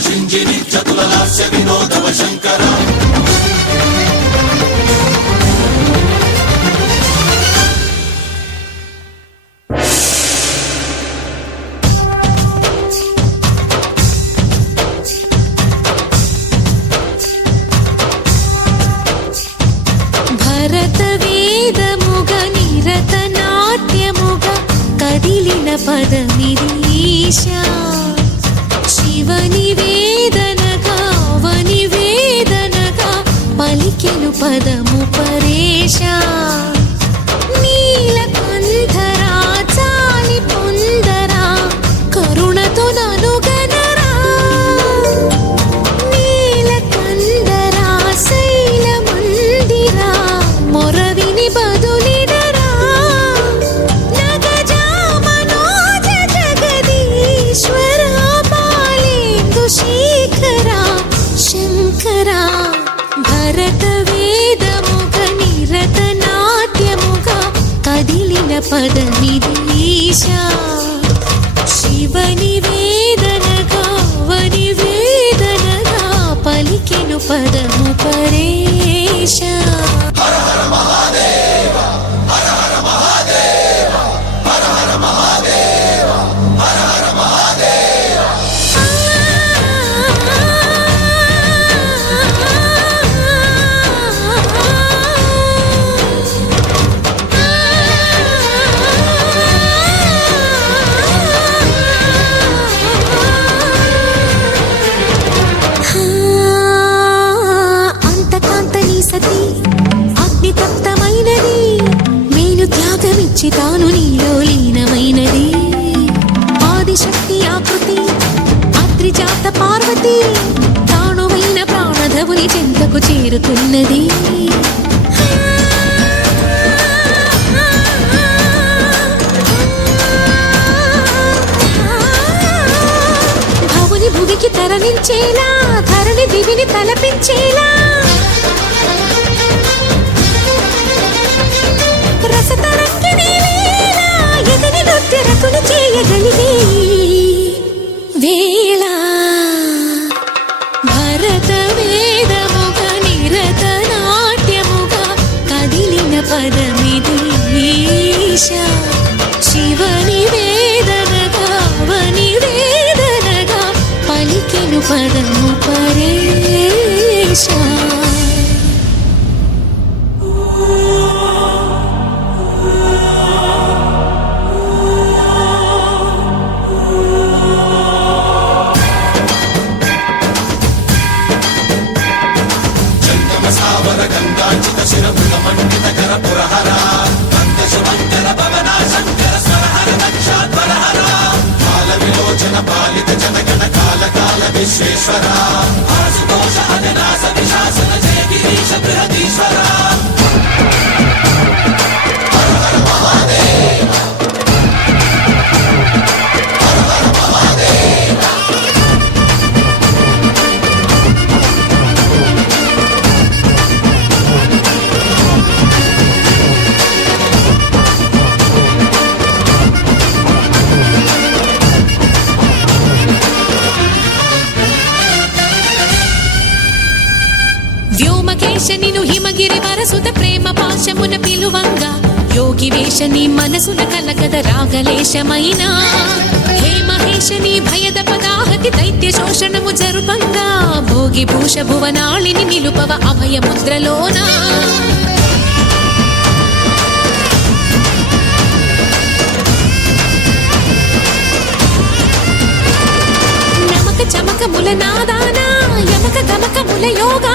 శింజిని చతుల లాస్య వినోదవ శంకర భరత వేదముగ నిరత నాట్యముగ కదిలిన పదమిది ఈశా శివని వేదనగా అవని వేదనగా పలికెను పదము పరేశా నీలకంఠరా చాలి పొందరా కరుణతో ననుగనరా నీలకంఠరా శైల మందిరా మొరవిని బదులిడరా నగజా మనోజ జగదీశ్వరా బాలేందు శేఖరా శంకరా భరత వేదముగ నిరత నాట్యముగ కదిలిన పదమిది ఈశా శివని వేదనగా వని వేదనగా పలికెను పదము పరేశా హర హర మహాదేవ హర హర మహాదేవ హర హర మహాదేవ హర హర మహాదేవ అంతకాంతని సతి అగ్ని తప్తమైనది మేను త్యాగమిచ్చి తాను నీలో లీనమైనది ఆదిశక్తి ఆకృతి అత్రిజాత పార్వతి తానువైన ప్రాణధవుని చెంతకు చేరుతున్నది భవుని భువికి తరలించేలా ధరణి దివిని తలపించేలా రసతరంగిణి లీల ఎదిని నృత్యరతులు చేయగలిగే వేళ భరత వేదముగ నిరత నాట్యముగ కదిలిన పదమిది ఈశా శివని వేదనగా వని వేదనగా పలికెను పదము పరేశా జంగమ సావర గంగాచిత శిరముల మండిత కర పురహర కందశ మంజర భవన శంకర స్వరహర దక్షాధ్వర హర కాల విలోచన పాలిత జనగణ కాల కాల విశ్వేశ్వర ఆశుతోష అవినాశ విశాసన జయ గిరీశ బృహదీశ్వర హర హర మహాదేవ హర హర మహాదేవ వ్యోమకేశ నిను హిమగిరి వరసుత ప్రేమ పాశమున పిలువంగా యోగి వేషని మనసున కలకద రాగలేశమైనా హే మహేశని భయద పదాహతి దైత్య శోషణము జరుపంగా భోగి భూష భువనాళిని నిలుపవ అభయ ముద్రలోనా నమక చమకముల నాదానా యమక గమకముల యోగా